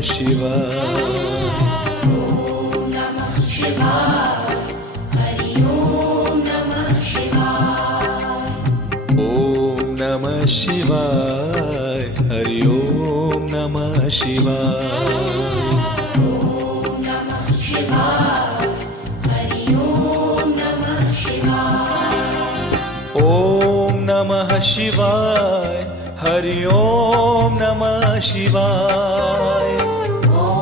शिवाय। ॐ नमः शिवाय। हरि ॐ नमः शिवाय। ॐ नमः शिवाय। हरि ॐ नमः शिवाय। ॐ नमः शिवाय। हरि ॐ नमः शिवाय। ॐ नमः शिवाय। हरि ॐ नमः शिवाय।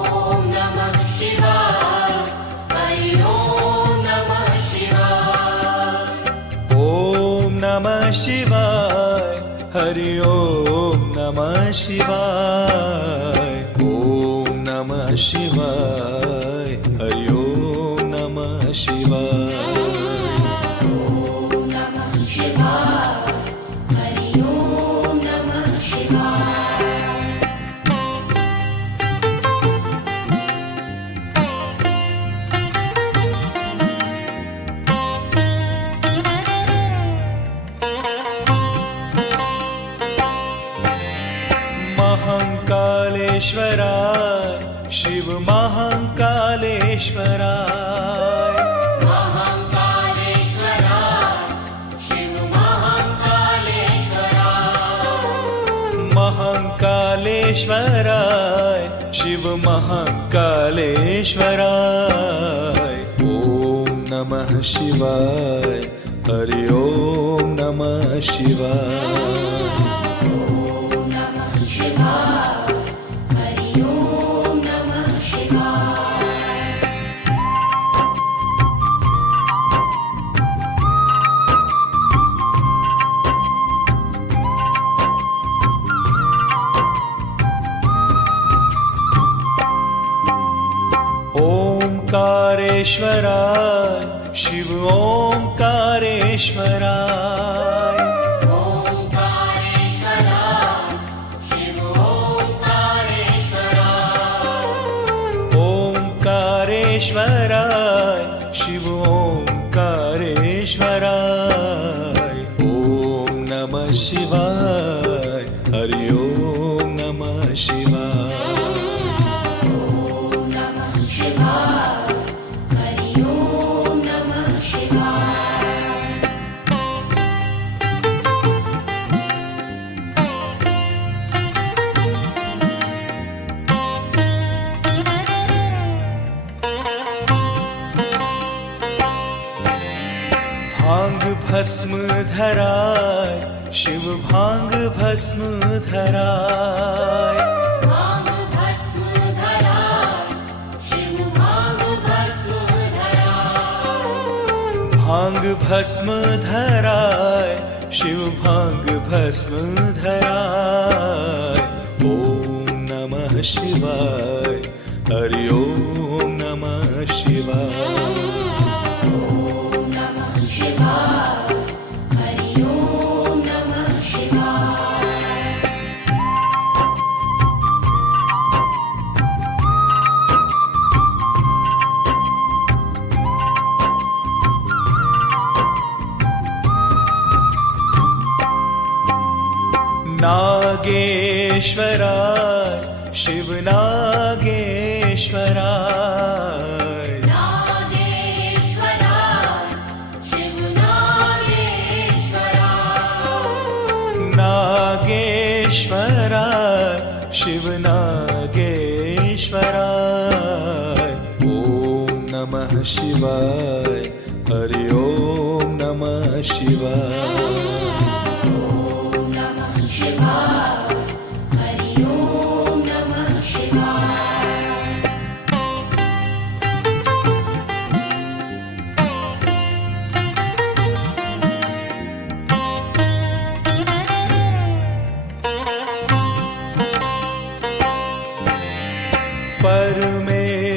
ॐ नमः शिवाय। हरि ॐ नमः शिवाय। ॐ नमः शिवाय। हरि ॐ नमः शिवाय। ॐ नमः शिवाय। हरि ॐ नमः शिवाय। ॐ नमः शिवाय। हरि ॐ नमः शिवाय। महाकालेश्वराय शिव महाकालेश्वराय। महाकालेश्वराय शिव महाकालेश्वराय। महाकालेश्वराय शिव महाकालेश्वराय। ॐ नमः शिवाय। हरि ॐ नमः शिवाय। ॐ नमः शिवाय। हरि ॐ नमः शिवाय। ओंकारेश्वराय शिव ओंकारेश्वराय। ओंकारेश्वराय शिव ओंकारेश्वराय। ओंकारेश्वराय शिव ओंकारेश्वराय। ॐ नमः शिवाय। हरि ॐ नमः शिवाय। ॐ नमः शिवाय। हरि ॐ नमः शिवाय। भांग भस्म धराय शिव भांग भस्म धराय। भांग भस्म धराय शिव भांग भस्म धराय। भांग भस्म धराय शिव भांग भस्म धराय। ॐ नमः शिवाय। हरि ॐ नमः शिवाय। ॐ नमः शिवाय। हरि ॐ नमः शिवाय। नागेश्वराय शिव नागेश्वराय। नागेश्वराय शिव नागेश्वराय। नागेश्वराय शिव नागेश्वराय। ॐ नमः शिवाय। हरि ॐ नमः शिवाय। ॐ नमः शिवाय। हरि ॐ नमः शिवाय।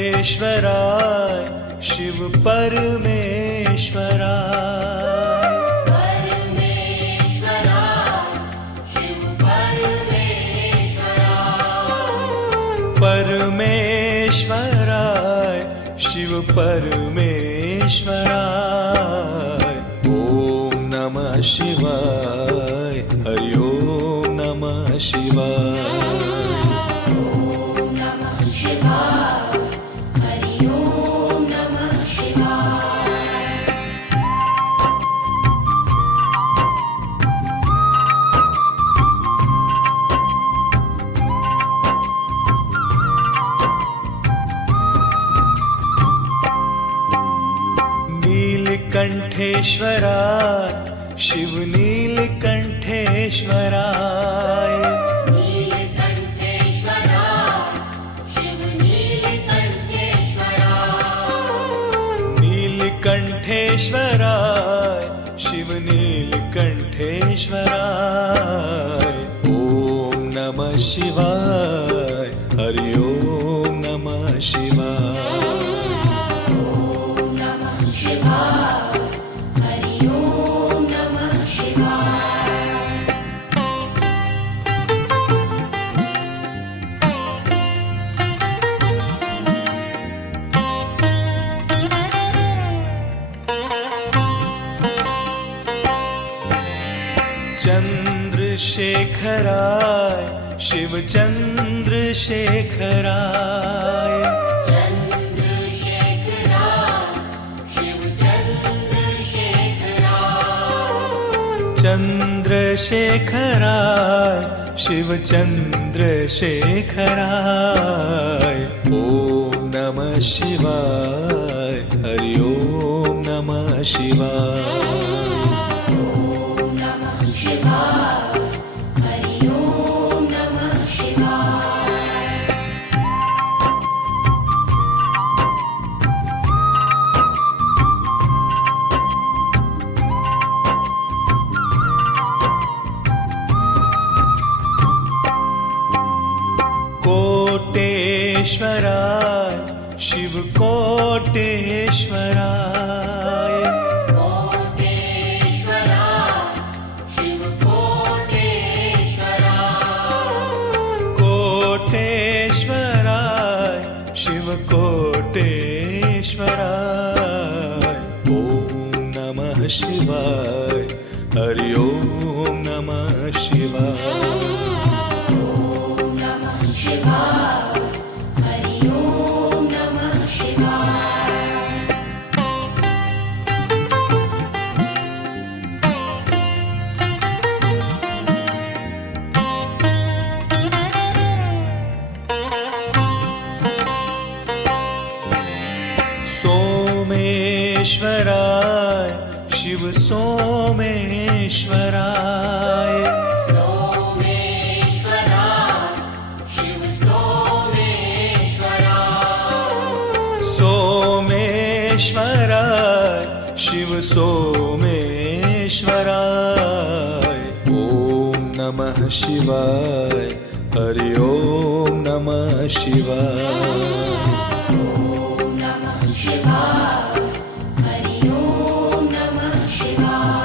परमेश्वराय शिव परमेश्वराय। परमेश्वराय शिव परमेश्वराय। परमेश्वराय शिव परमेश्वराय। ॐ नमः शिवाय। हरि ॐ नमः शिवाय। ॐ नमः नीलकंठेश्वराय शिव नीलकंठेश्वराय नीलकंठेश्वराय शिव नीलकंठेश्वराय ओम नमः शिवाय हरि ओम नमः शिवाय ॐ नमः शिवाय हरि ॐ नमः शिवाय चंद्रशेखराय शिव चंद्रशेखराय चंद्रशेखराय शिव चंद्रशेखराय ओम नमः शिवाय हरि ओम नमः शिवाय ॐ नमः शिवाय हरि ॐ नमः शिवाय कोटेश्वराय शिव कोटेश्वराय कोटेश्वराय शिव कोटेश्वराय ओम नमः शिवाय हरि ओम नमः शिवाय ॐ नमः शिवाय हरि ॐ नमः शिवाय सोमेश्वराय शिव सोमेश्वराय सोमेश्वराय शिव सोमेश्वराय ओम नमः शिवाय हरि ओम नमः शिवाय ॐ नमः शिवाय हरि ॐ नमः शिवाय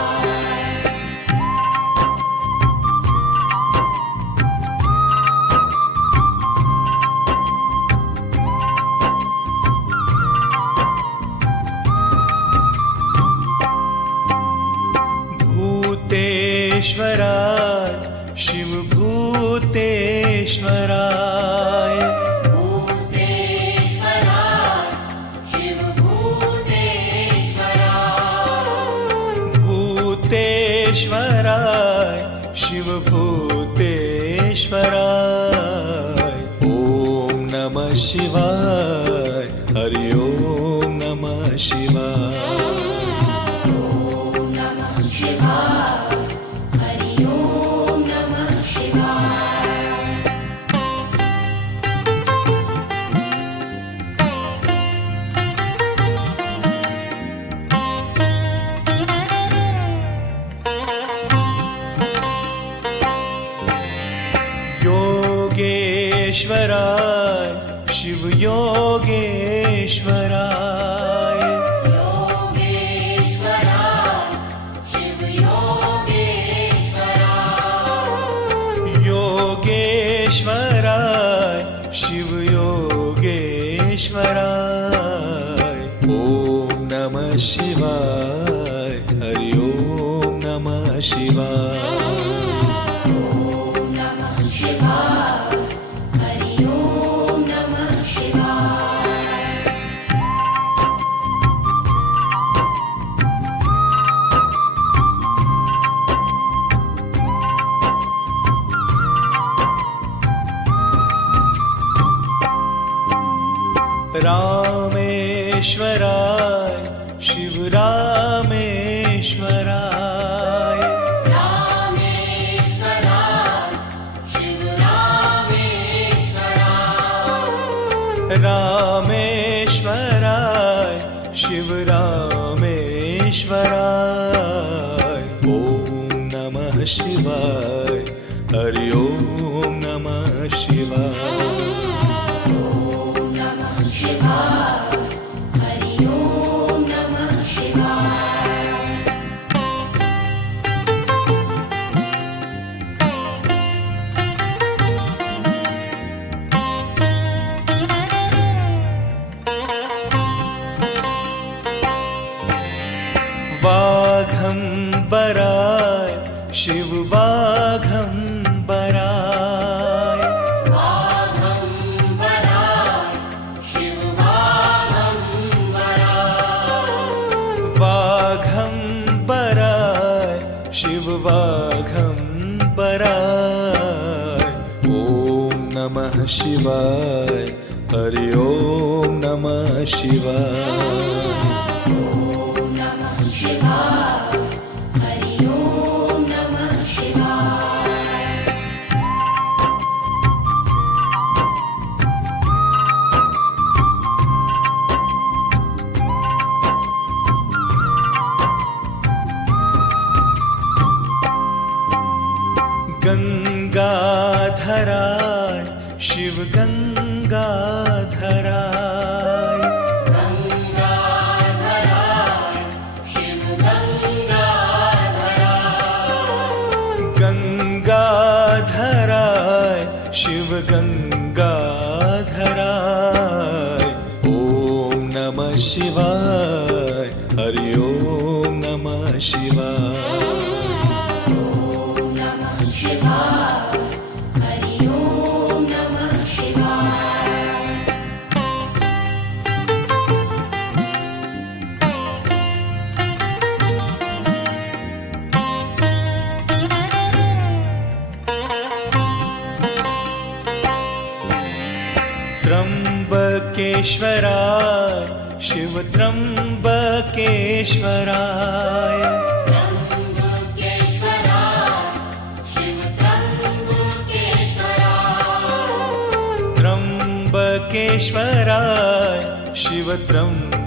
भूतेश्वराय शिव भूतेश्वराय भूतेश्वराय शिव भूतेश्वराय ओम नमः शिवाय हरि ओम नमः शिवाय ॐ नमः शिवाय हरि ॐ नमः शिवाय योगेश्वराय शिव योगेश्वराय योगेश्वराय शिव योगेश्वराय ओम नमः शिवाय हरि ओम नमः शिवाय ॐ नमः शिवाय हरि ॐ नमः शिवाय रामेश्वराय शिव रामेश्वराय रामेश्वराय शिव रामेश्वराय रामेश्वराय शिव रामेश्वराय ॐ नमः शिवाय हरि ओम नमः शिवाय ॐ नमः शिवाय हरि ओम नमः शिवाय वाघंबराय शिव वाघंबराय वाघंबराय शिव वाघंबराय वाघंबराय शिव वाघंबराय ॐ नमः शिवाय हरि ओम नमः शिवाय ॐ नमः शिवाय हरि ओम नमः शिवाय गंगाधराय शिव गंगाधराय गंगाधराय शिव गंगाधराय गंगाधराय शिव गंगाधराय ॐ नमः शिवाय हरि ओम नमः शिवाय ॐ नमः शिवाय हरि ओम नमः शिवाय त्र्यंबकेश्वराय शिव त्र्यंबकेश्वराय त्र्यंबकेश्वराय शिव त्र्यंबकेश्वराय त्र्यंबकेश्वराय शिव त्र्यंबकेश्वराय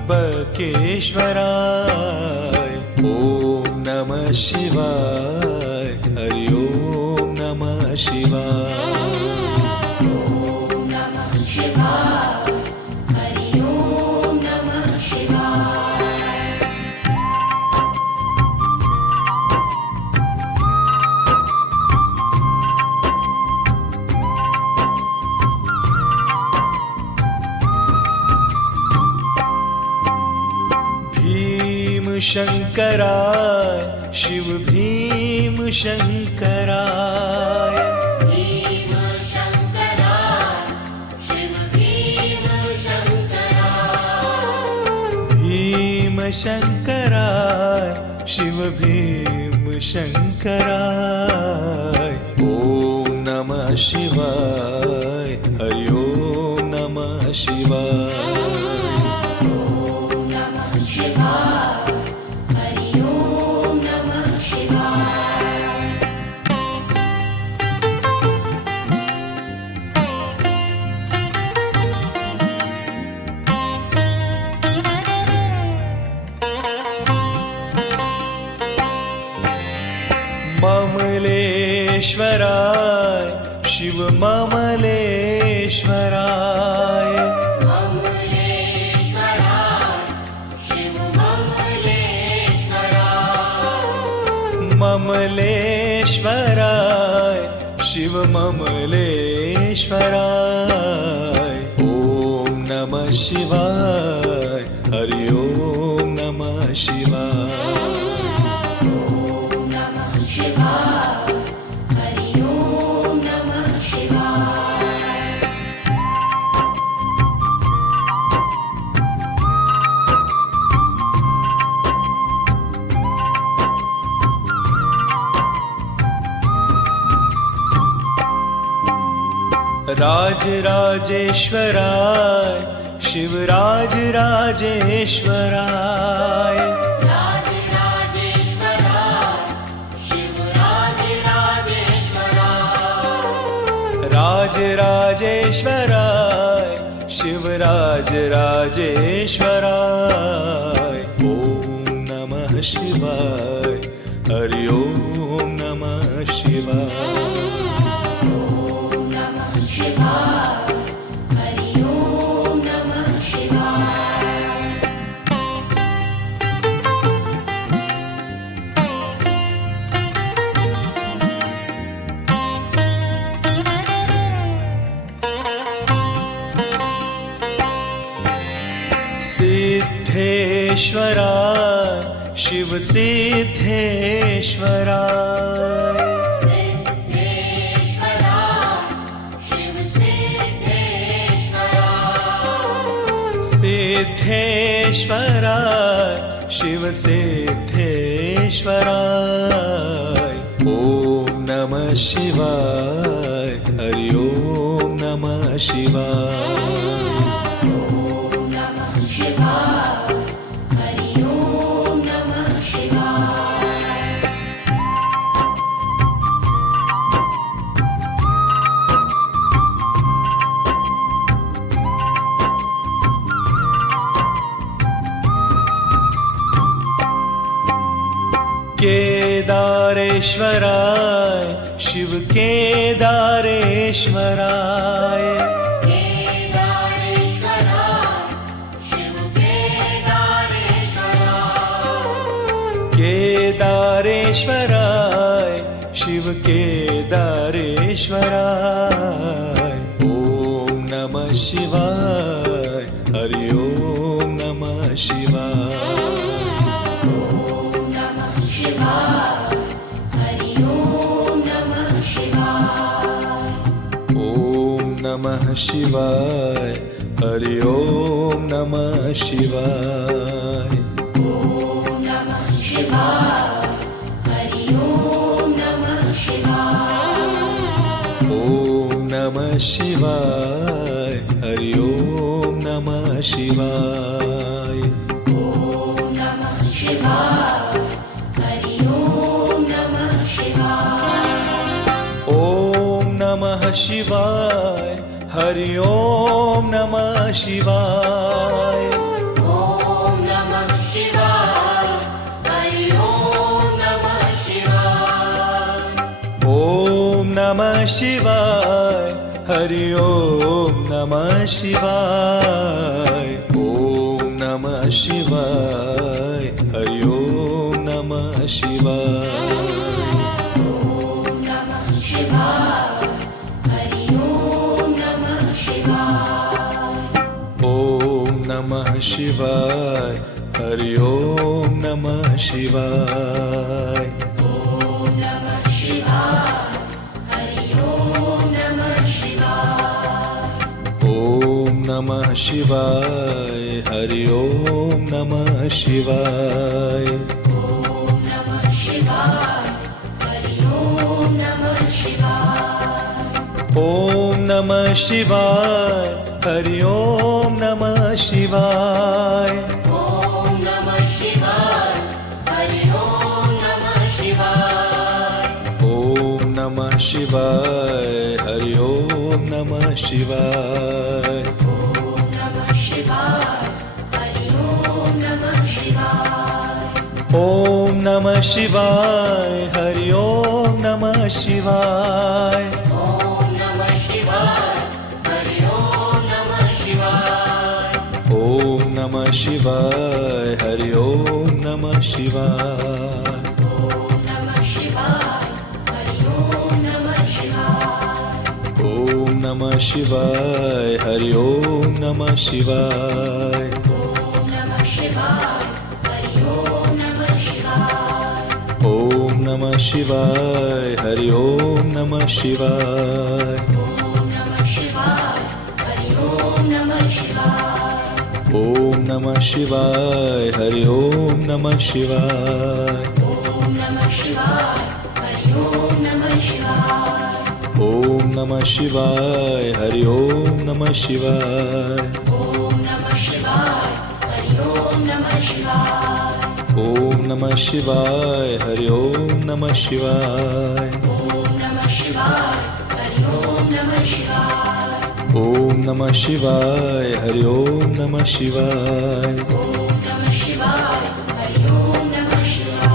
ॐ नमः शिवाय हरि ओम नमः शिवाय ॐ नमः शिवाय हरि ओम नमः शिवाय भीमशंकराय शिव भीमशंकराय भीमशंकराय शिव भीमशंकराय भीमशंकराय शिव भीमशंकराय ॐ नमः शिवाय हरि ओम नमः शिवाय ॐ नमः शिवाय हरि ओम नमः शिवाय ममलेश्वराय शिव ममलेश्वराय ममलेश्वराय शिव ममलेश्वराय ममलेश्वराय शिव ममलेश्वराय ॐ नमः शिवाय हरि ओम नमः शिवाय ॐ नमः शिवाय हरि ओम नमः शिवाय राजराजेश्वराय शिवराज राजेश्वराय राजराजेश्वराय शिवराज राजेश्वराय ओम नमः शिवाय हरि ओम नमः शिवाय ॐ नमः शिवाय हरि ॐ नमः शिवाय सिद्धेश्वराय शिव सिद्धेश्वराय सिद्धेश्वराय शिव सिद्धेश्वराय ओम नमः शिवाय हरि ओम नमः शिवाय ॐ नमः शिवाय हरि ॐ नमः शिवाय केदारेश्वराय शिव केदारेश्वराय केदारेश्वराय शिव केदारेश्वराय ओम नमः शिवाय हरि ओम नमः शिवाय ॐ नमः शिवाय हरि ॐ नमः शिवाय ओम नमः शिवाय हरि ओम नमः शिवाय ॐ नमः शिवाय हरि ॐ नमः शिवाय ओम नमः शिवाय हरि ओम नमः शिवाय ॐ नमः शिवाय हरि ॐ नमः शिवाय ओम नमः शिवाय हरि ओम नमः शिवाय ॐ नमः शिवाय हरि ॐ नमः शिवाय ओम नमः शिवाय हरि ओम नमः शिवाय ओम नमः शिवाय हरि ओम नमः शिवाय ॐ नमः शिवाय हरि ॐ नमः शिवाय ओम नमः शिवाय हरि ओम नमः शिवाय ॐ नमः शिवाय हरि ॐ नमः शिवाय ओम नमः शिवाय हरि ओम नमः शिवाय ॐ नमः शिवाय हरि ॐ नमः शिवाय ओम नमः शिवाय हरि ओम नमः शिवाय ॐ नमः शिवाय हरि ॐ नमः शिवाय ओम नमः शिवाय हरि ओम नमः शिवाय ॐ नमः शिवाय हरि ॐ नमः शिवाय ओम नमः शिवाय हरि ओम नमः शिवाय ॐ नमः शिवाय हरि ॐ नमः शिवाय ओम नमः शिवाय हरि ओम नमः शिवाय ॐ नमः शिवाय हरि ॐ नमः शिवाय ओम नमः शिवाय हरि ओम नमः शिवाय ॐ नमः शिवाय हरि ॐ नमः शिवाय ओम नमः शिवाय हरि ओम नमः शिवाय ॐ नमः शिवाय हरि ॐ नमः शिवाय ओम नमः शिवाय हरि ओम नमः शिवाय ॐ नमः शिवाय हरि ॐ नमः शिवाय ओम नमः शिवाय हरि ओम नमः शिवाय ॐ नमः शिवाय हरि ॐ नमः शिवाय ओम नमः शिवाय हरि ओम नमः शिवाय ॐ नमः शिवाय हरि ॐ नमः शिवाय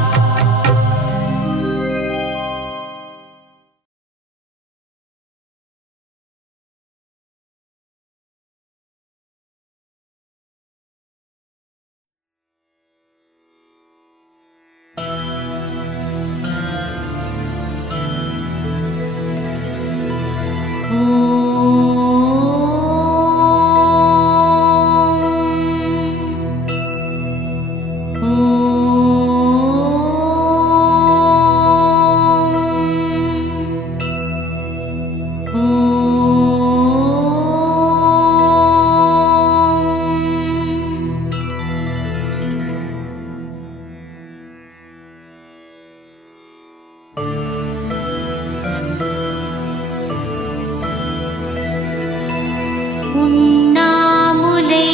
உண்ணாமுலை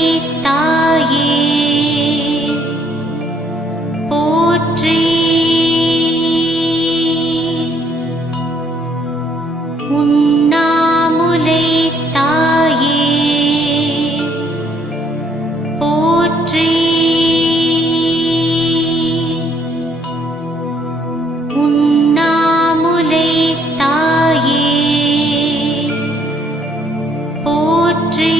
தாயே போற்றி உண்ணாமுலை தாயே போற்றி உண்ணாமுலை தாயே போற்றி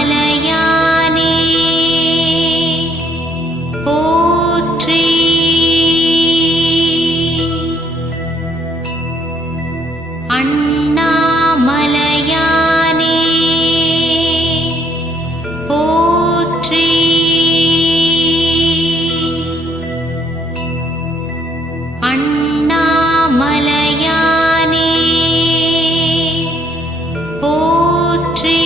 அண்ணாமலையானே போற்றி அண்ணாமலையானே போற்றி அண்ணாமலையானே போற்றி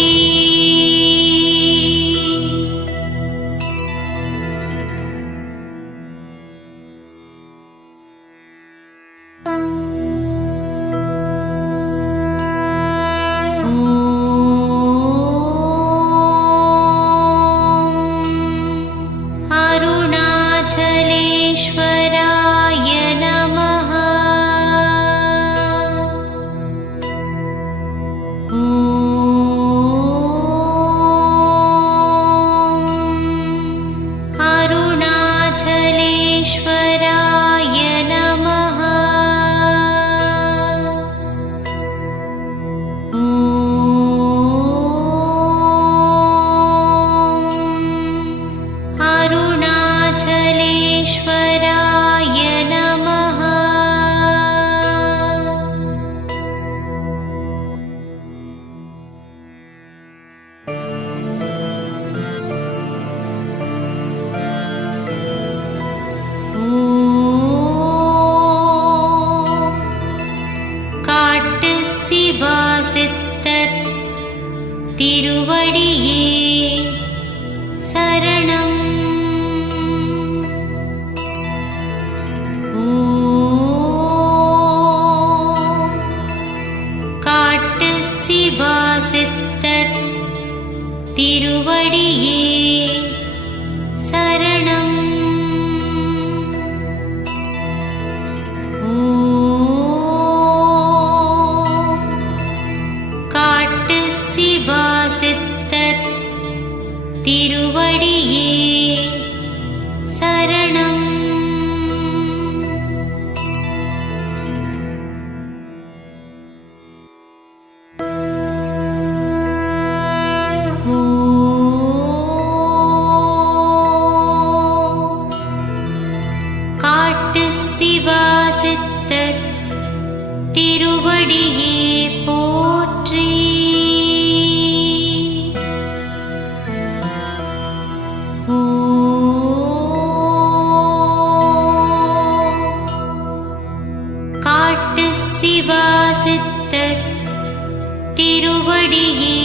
அருணாச்சலேஸ்வராய நமः அருணாச்சலேஸ்வராய நமः அருணாச்சலேஸ்வராய நமः காட்டு சிவாசித்தர் திருவடியே சரணம் காட்டு சிவாசித்தர் திருவடியே சரணம் காட்டு சிவாசித்தர் திருவடியே சரணம் காட்டு சிவாசித்தர் திருவடியே போற்றி ஓ திருவடியே